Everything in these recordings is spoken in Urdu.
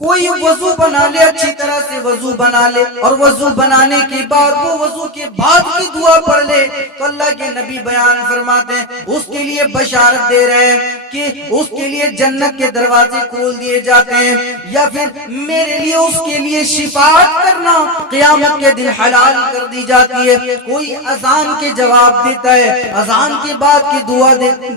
کوئی وضو بنا لے، اچھی طرح سے وضو بنا لے، اور وضو بنانے کے بعد وہ وضو کے بعد کی دعا پڑھ لے، تو اللہ کے نبی بیان فرماتے ہیں اس کے لیے بشارت دے رہے ہیں کہ اس کے لیے جنت کے دروازے کھول دیے جاتے ہیں، یا پھر میرے لیے اس کے لیے شفاعت کرنا قیامت کے دن حلال کر دی جاتی ہے۔ کوئی اذان کے جواب دیتا ہے، اذان کے بعد کی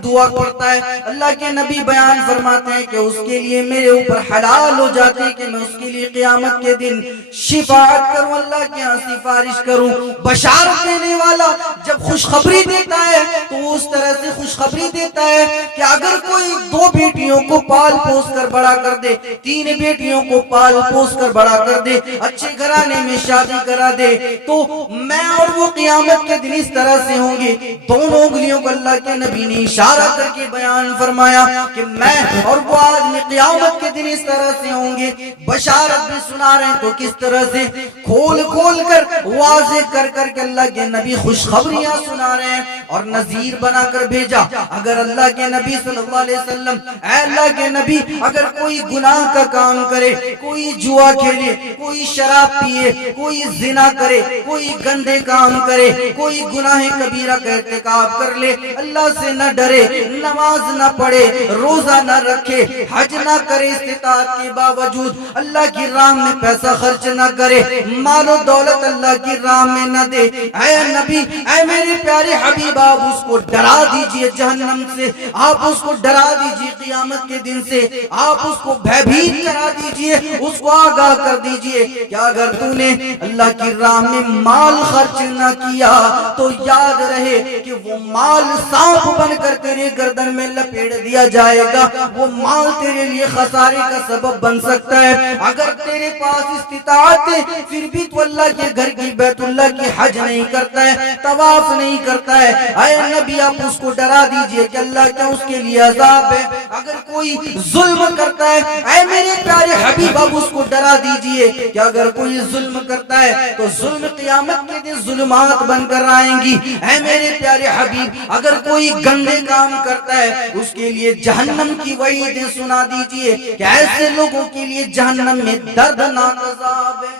دعا پڑھتا ہے، اللہ کے نبی بیان فرماتے ہیں کہ اس کے لیے میرے اوپر حلال ہو جاتی ہے کہ میں اس کے لیے قیامت کے دن شفاعت کروں، اللہ کے ہاں سفارش کروں۔ بشارت دینے والا جب خوشخبری دیتا ہے تو اس طرح سے خوشخبری دیتا ہے کہ اگر کوئی 2 بیٹیوں کو پال پوس کر بڑا کر دے، 3 بیٹیوں کو پال پوس کر بڑا کر دے، اچھے گھرانے میں شادی کرا دے، تو میں اور وہ قیامت کے دن اس طرح سے ہوں گے۔ دونوں انگلیوں کو اللہ کے نبی نے اشارہ کر کے بیان فرمایا کہ میں اور وہ آدمی قیامت کے دن اس طرح سے ہوں گے۔ بشارت بھی سنا رہے ہیں تو کس طرح سے کھول کھول کر واضح کر کر کے اللہ کے نبی خوشخبریاں سنا رہے ہیں، اور نذیر بنا کر بھیجا۔ اگر اللہ کے نبی صلی اللہ علیہ وسلم، اے اللہ کے نبی، اگر کوئی گناہ کا کام کرے، کوئی جوا کھیلے، کوئی شراب پیے، کوئی زنا کرے، کوئی گندے کام کرے، کوئی گناہ کبیرہ کا ارتکاب کر لے، اللہ سے نہ ڈرے، نماز نہ پڑھے، روزہ نہ رکھے، حج نہ کرے استطاعت کے باوجود، اللہ کی راہ میں پیسہ خرچ نہ کرے، مال و دولت اللہ کی راہ میں نہ دے، اے نبی، اے میرے پیارے حبیب، آپ اس کو ڈرا دیجئے جہنم سے، آپ اس کو ڈرا دیجئے قیامت کے دن سے، آپ اس کو بھیبھیت کرا دیجئے، اس کو آگاہ کر دیجئے کہ اگر تو نے اللہ کی راہ میں مال خرچ نہ کیا تو یاد رہے کہ وہ مال سانپ بن کر تیرے گردن میں لپیٹ دیا جائے گا، وہ مال تیرے لیے خسارے کا سبب بن سکتا ہے۔ اگر تیرے پاس استطاعت ہے پھر بھی تو اللہ کے گھر کی بیت اللہ کی حج نہیں کرتا ہے، طواف نہیں کرتا ہے، اے نبی آپ اس کو ڈرا دیجئے کہ اللہ کیا اس کے لیے عذاب ہے۔ اگر کوئی ظلم کرتا ہے، اے میرے پیارے حبیب آپ اس کو ڈرا دیجئے کہ اگر کوئی ظلم کرتا ہے تو ظلم قیامت کے دن ظلمات بن کر آئیں گی۔ اے میرے پیارے حبیب اگر کوئی گندے کام کرتا ہے اس کے لیے جہنم کی وعیدیں سنا دیجئے کہ ایسے لوگوں کے لیے جہنم میں دردناک عذاب ہے۔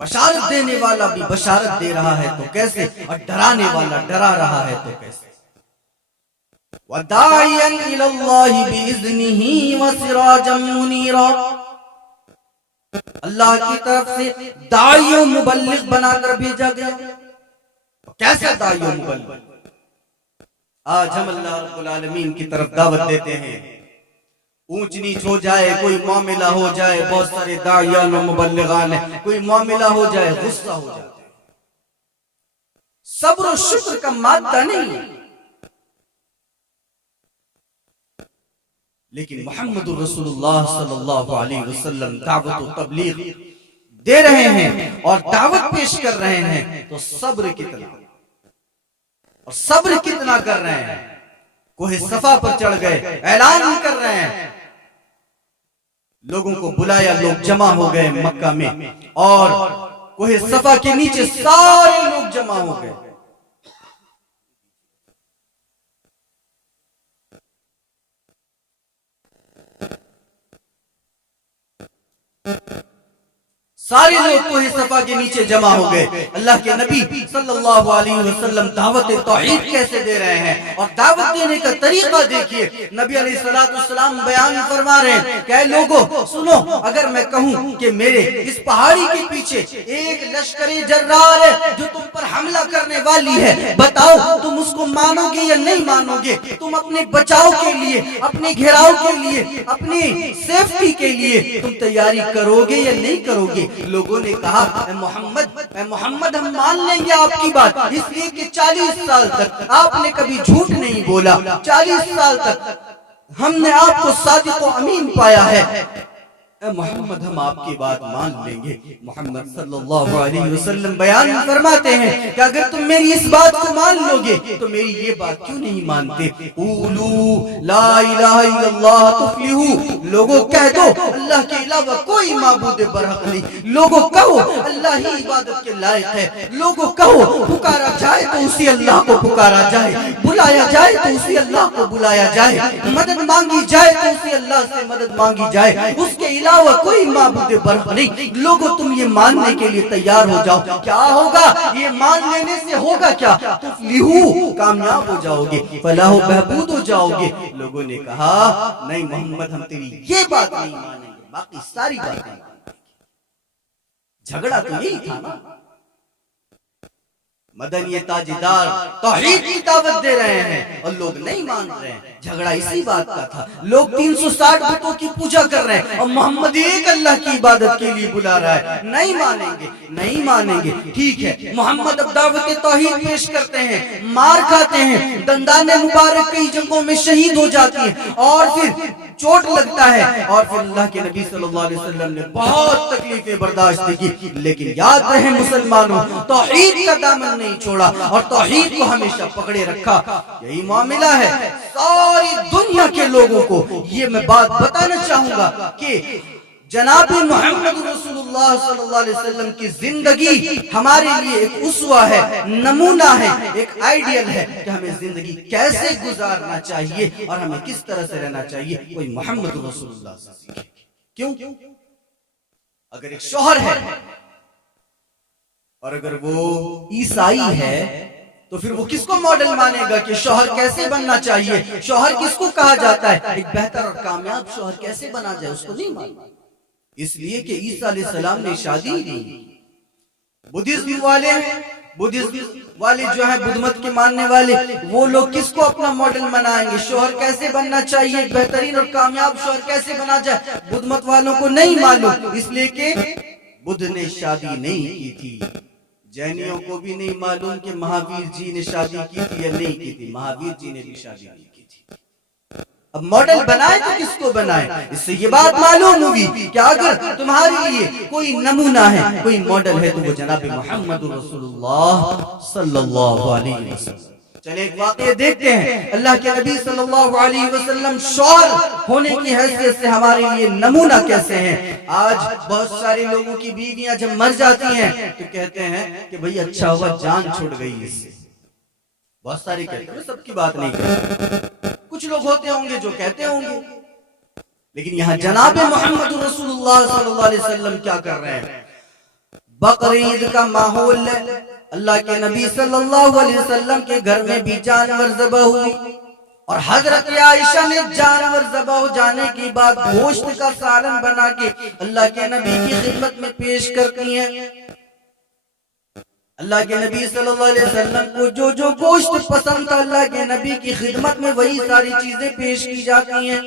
بشارت دینے والا بھی بشارت دے رہا ہے تو کیسے، اور ڈرانے والا ڈرا رہا ہے تو کیسے۔ وَدَاعِيًا إِلَى اللَّهِ بِإِذْنِهِ وَسِرَاجًا مُنِيرًا، اللہ کی طرف سے داعی و مبلغ بنا کر بھیجا گیا۔ کیسا داعی و مبلغ؟ آج ہم اللہ رب العالمین کی طرف دعوت دیتے ہیں، اونچ نیچ ہو جائے، کوئی معاملہ ہو جائے، بہت سارے داعیان و مبلغان ہیں، کوئی معاملہ ہو جائے غصہ ہو جاتے ہیں۔ صبر و شکر کا مادہ نہیں ہے، لیکن محمد رسول اللہ صلی اللہ علیہ وسلم دعوت و تبلیغ دے رہے ہیں اور دعوت پیش کر رہے ہیں، تو صبر کتنا، اور صبر کتنا کر رہے ہیں۔ کوہ صفا پر چڑھ گئے، اعلان کر رہے ہیں، لوگوں کو بلایا، لوگ جمع ہو گئے مکہ میں، اور کوہ صفا کے نیچے سارے لوگ جمع ہو گئے۔ سارے لوگ کوہ صفا کے نیچے جمع ہو گئے۔ اللہ کے نبی صلی اللہ علیہ وسلم دعوت توحید کیسے دے رہے ہیں، اور دعوت دینے کا طریقہ دیکھیے۔ نبی علیہ السلام بیان فرما رہے ہیں کہ اے لوگوں سنو، اگر میں کہوں کہ میرے اس پہاڑی کے پیچھے ایک لشکر جرار ہے جو تم پر حملہ کرنے والی ہے، بتاؤ تم اس کو مانو گے یا نہیں مانو گے؟ تم اپنے بچاؤ کے لیے، اپنے گھیراؤ کے لیے، اپنی سیفٹی کے لیے تم تیاری کرو گے یا نہیں کرو گے؟ لوگوں نے کہا اے محمد ہم مان لیں گے آپ کی بات، اس لیے کہ 40 سال تک آپ نے کبھی جھوٹ نہیں بولا، 40 سال تک ہم نے آپ کو صادق و امین پایا ہے۔ اے محمد ہم آپ کی بات مان لیں گے۔ محمد صلی اللہ علیہ وسلم بیان فرماتے ہیں کہ اگر تم میری اس بات کو مان لو گے تو میری یہ بات کیوں نہیں مانتے؟ قولو لا الہ الا اللہ تفلحو، لوگوں کہہ دو اللہ کے علاوہ کوئی معبود برحق نہیں، لوگوں کہو اللہ ہی عبادت کے لائق ہے، لوگوں کہو پکارا جائے تو اسی اللہ کو پکارا جائے، بلایا جائے تو اسی اللہ کو بلایا جائے، مدد مانگی جائے تو اسی اللہ سے مدد مانگی جائے، اس کے علاوہ کوئی معبود برحق نہیں۔ لوگوں تم یہ ماننے کے لیے تیار ہو جاؤ، کیا ہوگا؟ یہ مان لینے سے ہوگا کیا؟ تفلحو، کامیاب ہو جاؤ گے، فلاح و بہبود ہو جاؤ گے۔ لوگوں نے کہا نہیں محمد ہم تیری یہ بات نہیں مانیں گے، باقی ساری باتیں مانیں گے۔ جھگڑا تو یہی تھا نا، مدنی تاجدار توحید کی دعوت دے رہے ہیں اور لوگ نہیں مان رہے ہیں، جھگڑا اسی بات کا تھا۔ لوگ 360 بتوں کی پوجا کر رہے ہیں اور محمد ایک اللہ کی عبادت کے لیے بلا رہا ہے، نہیں مانیں گے، نہیں مانیں گے۔ ٹھیک ہے، محمد اب دعوت توحید پیش کرتے ہیں، مار کھاتے ہیں، دندان مبارک کئی جنگوں میں شہید ہو جاتی ہیں اور پھر چوٹ لگتا ہے، اور پھر اللہ کے نبی صلی اللہ علیہ وسلم نے بہت تکلیفیں برداشت کی، لیکن یاد رہے مسلمانوں، توحید کا دامن نہیں چھوڑا اور توحید کو ہمیشہ پکڑے رکھا۔ یہی معاملہ ہے ساری دنیا کے لوگوں کو۔ یہ میں بات بتانا چاہوں گا کہ جناب محمد رسول اللہ صلی اللہ علیہ وسلم کی زندگی ہمارے لیے ایک اسوہ ہے، نمونہ ہے، ایک آئیڈیل ہے کہ ہمیں زندگی کیسے گزارنا چاہیے اور ہمیں کس طرح سے رہنا چاہیے۔ کوئی محمد رسول اللہ سے سیکھے۔ کیوں؟ اگر ایک شوہر ہے اور اگر وہ عیسائی ہے تو پھر وہ کس کو ماڈل مانے گا کہ شوہر کیسے بننا چاہیے؟ شوہر کس کو کہا جاتا ہے؟ ایک بہتر اور کامیاب شوہر کیسے بنا جائے اس کو نہیں مانتا، اس لیے کہ عیسیٰ علیہ السلام نے شادی نہیں کی۔ بدھزم والے جو ہیں، بدھ مت کے ماننے والے، وہ لوگ کس کو اپنا ماڈل بنائیں گے؟ شوہر کیسے بننا چاہیے، ایک بہترین اور کامیاب شوہر کیسے بنا جائے؟ بدھ مت والوں کو نہیں معلوم، اس لیے کہ بدھ نے شادی نہیں کی تھی۔ جینیوں کو بھی نہیں معلوم کہ مہاویر جی نے شادی کی تھی یا نہیں کی تھی، مہاویر جی نے بھی شادی نہیں کی تھی۔ اب ماڈل بنائے تو کس کو بنائے؟ اس سے یہ بات معلوم ہوگی کہ اگر تمہارے لیے کوئی نمونہ ہے، کوئی ماڈل ہے تو وہ جناب محمد رسول اللہ صلی اللہ علیہ وسلم۔ چلے ایک واقعہ دیکھتے ہیں، اللہ کے نبی صلی اللہ علیہ وسلم شوہر ہونے کی حیثیت سے ہمارے لیے نمونہ کیسے ہیں۔ آج بہت سارے لوگوں کی بیویاں جب مر جاتی ہیں تو کہتے ہیں کہ بھئی اچھا ہوا جان چھوڑ گئی اس سے۔ بہت سارے کہتے ہیں، سب کی بات نہیں کہتے، کچھ لوگ ہوتے ہوں گے جو کہتے ہوں گے، لیکن یہاں جناب محمد رسول اللہ صلی اللہ علیہ وسلم کیا کر رہے ہیں؟ بقرعید کا ماحول ہے، اللہ کے نبی صلی اللہ علیہ وسلم کے گھر میں بھی جانور ذبح ہوئی اور حضرت عائشہ نے جانور ذبح ہو جانے کی بعد گوشت کا سالن بنا کے اللہ کے نبی کی خدمت میں پیش کرتی ہیں۔ اللہ کے نبی صلی اللہ علیہ وسلم کو جو گوشت پسند تھا، اللہ کے نبی کی خدمت میں وہی ساری چیزیں پیش کی جاتی ہیں۔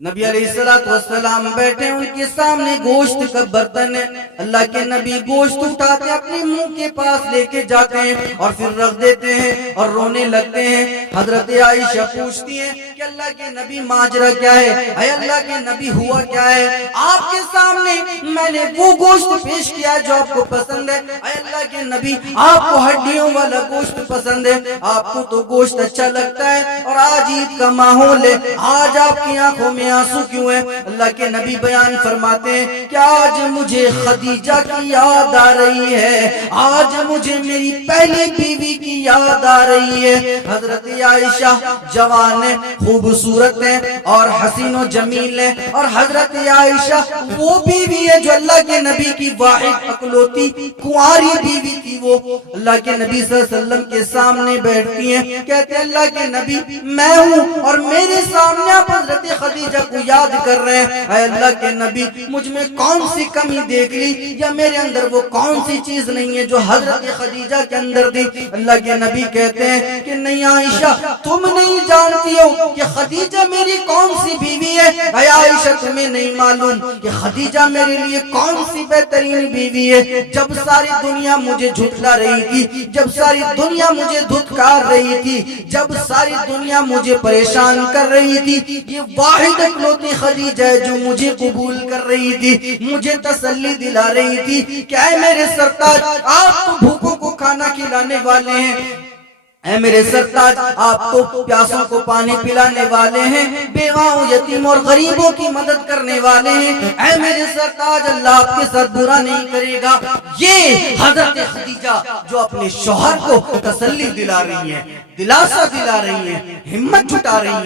نبی علیہ السلام بیٹھے، ان کے سامنے گوشت کا برتن ہے، اللہ کے نبی گوشت اٹھاتے اپنے منہ کے پاس لے کے جاتے ہیں اور پھر رکھ دیتے ہیں اور رونے لگتے ہیں۔ حضرت عائشہ پوچھتی ہیں کہ اللہ کے نبی ماجرا کیا ہے؟ اے اللہ کے نبی ہوا کیا ہے؟ آپ کے سامنے میں نے وہ گوشت پیش کیا جو آپ کو پسند ہے۔ اے اللہ کے نبی آپ کو ہڈیوں والا گوشت پسند ہے، آپ کو تو گوشت اچھا لگتا ہے، اور آج عید کا ماحول ہے، آج آپ کی آنکھوں میں آنسو کیوں ہے؟ اللہ کے نبی بیان فرماتے ہیں کہ آج مجھے خدیجہ کی یاد آ رہی ہے، آج مجھے میری پہلی بیوی کی یاد آ رہی ہے۔ حضرت عائشہ جوان ہے، خوبصورت ہے اور حسین و جمیل ہے، اور حضرت عائشہ وہ بیوی ہے جو اللہ کے نبی کی واحد اکلوتی کنواری بیوی تھی۔ وہ اللہ کے نبی صلی اللہ علیہ وسلم کے سامنے بیٹھتی ہیں، کہتے ہیں اللہ کے نبی میں ہوں اور میرے سامنے آپ حضرت خدیجہ کو یاد کر رہے ہیں، اے اللہ کے نبی مجھ میں کون سی کمی دیکھ لی یا میرے اندر وہ کون سی چیز نہیں ہے جو حضرت خدیجہ کے اندر تھی؟ اللہ کے نبی کہتے ہیں کہ نہیں عائشہ، تم نہیں جانتی ہو کہ خدیجہ میری کون سی بیوی ہے، اے عائشہ تمہیں نہیں معلوم کہ خدیجہ میرے لیے کون سی بہترین بیوی ہے۔ جب ساری دنیا مجھے جھٹلا رہی تھی، جب ساری دنیا مجھے دھتکار رہی تھی، جب ساری دنیا مجھے پریشان کر رہی تھی، یہ واحد واحد اکلوتی خدیجہ ہے جو مجھے قبول کر رہی تھی، مجھے تسلی دلا رہی تھی کہ اے میرے سرتاج آپ تو بھوکوں کو کھانا کھلانے والے ہیں، اے میرے سرتاج آپ تو پیاسوں کو پانی پلانے والے ہیں، بیواؤں یتیم اور غریبوں کی مدد کرنے والے ہیں، اے میرے سرتاج اللہ آپ کے ساتھ برا نہیں کرے گا۔ یہ حضرت خدیجہ جو اپنے شوہر کو تسلی دلا رہی ہیں، دلاسا دلا رہی ہیں، ہمت جھٹا رہی ہیں۔